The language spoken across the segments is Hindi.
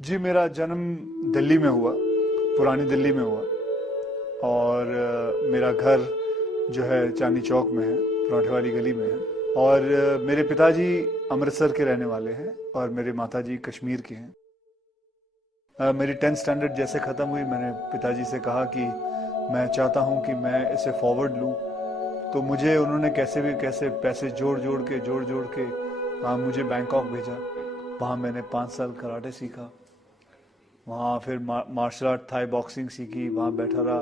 जी, मेरा जन्म दिल्ली में हुआ, पुरानी दिल्ली में हुआ। और मेरा घर जो है चांदनी चौक में है, पराठे वाली गली में है। और मेरे पिताजी अमृतसर के रहने वाले हैं और मेरे माताजी कश्मीर के हैं। मेरी 10th स्टैंडर्ड जैसे ख़त्म हुई, मैंने पिताजी से कहा कि मैं चाहता हूँ कि मैं इसे फॉरवर्ड लूँ। तो मुझे उन्होंने कैसे भी कैसे पैसे जोड़ जोड़ के मुझे बैंकॉक भेजा। वहाँ मैंने 5 साल कराटे सीखा। वहाँ फिर मार्शल आर्ट, थाई बॉक्सिंग सीखी, वहाँ बैठा रहा।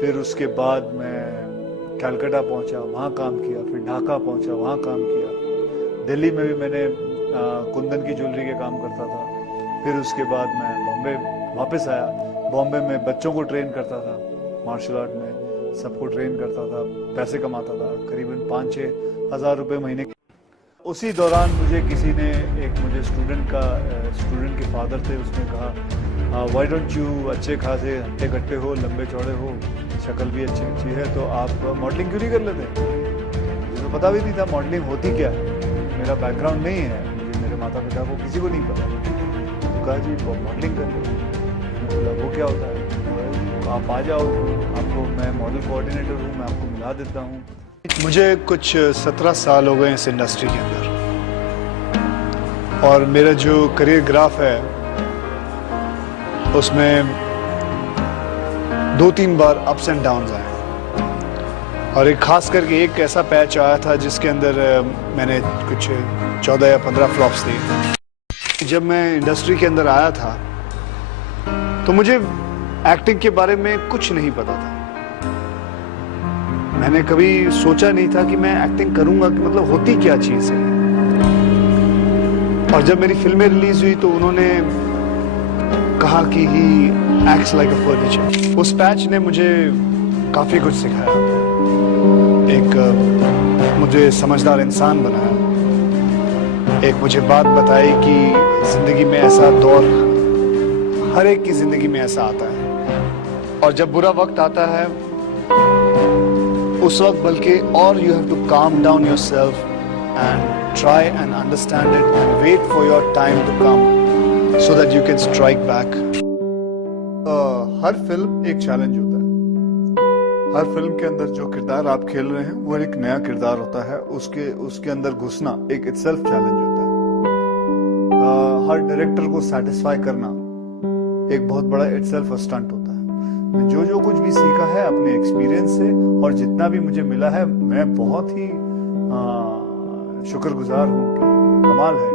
फिर उसके बाद मैं कलकत्ता पहुँचा, वहाँ काम किया। फिर ढाका पहुँचा, वहाँ काम किया। दिल्ली में भी मैंने कुंदन की ज्वेलरी के काम करता था। फिर उसके बाद मैं बॉम्बे वापस आया। बॉम्बे में बच्चों को ट्रेन करता था, मार्शल आर्ट में सबको ट्रेन करता था, पैसे कमाता था, करीबन 5-6 हज़ार रुपये महीने। उसी दौरान मुझे किसी ने, मुझे स्टूडेंट के फादर थे, उसने कहा व्हाई डोंट यू, अच्छे खासे हट्टे कट्टे हो, लंबे चौड़े हो, शक्ल भी अच्छी अच्छी है, तो आप मॉडलिंग क्यों नहीं कर लेते। मुझे तो पता भी नहीं था मॉडलिंग होती क्या है, मेरा बैकग्राउंड नहीं है, मुझे मेरे माता पिता को किसी को नहीं पता। तो कहा जी मॉडलिंग कर लो। बोला वो क्या होता है। तो आप आ जाओ, आपको मैं मॉडल कोऑर्डिनेटर हूँ, मैं आपको मिला देता हूँ। मुझे कुछ 17 साल हो गए इस इंडस्ट्री के अंदर, और मेरा जो करियर ग्राफ है उसमें 2-3 बार अप्स एंड डाउन्स आए। और एक खास करके एक ऐसा पैच आया था जिसके अंदर मैंने कुछ 14 या 15 फ्लॉप्स दिए। जब मैं इंडस्ट्री के अंदर आया था तो मुझे एक्टिंग के बारे में कुछ नहीं पता था। मैंने कभी सोचा नहीं था कि मैं एक्टिंग करूंगा, कि मतलब होती क्या चीज़ है। और जब मेरी फिल्में रिलीज हुई तो उन्होंने कहा कि he acts like a furniture. उस पैच ने मुझे काफ़ी कुछ सिखाया, एक मुझे समझदार इंसान बनाया, एक मुझे बात बताई कि ज़िंदगी में ऐसा दौर हर एक की ज़िंदगी में ऐसा आता है, और जब बुरा वक्त आता है उस वक्त बल्कि और you have to calm down yourself and try and understand it and wait for your time to come so that you can strike back. हर फिल्म एक चैलेंज होता है। हर फिल्म के अंदर जो किरदार आप खेल रहे हैं वो एक नया किरदार होता है, उसके अंदर घुसना एक इटसेल्फ चैलेंज होता है। हर डायरेक्टर को सेटिस्फाई करना एक बहुत बड़ा इटसेल्फ स्टंट होता है। जो कुछ भी सीखा है अपने एक्सपीरियंस से और जितना भी मुझे मिला है, मैं बहुत ही शुक्रगुजार हूँ कि कमाल है।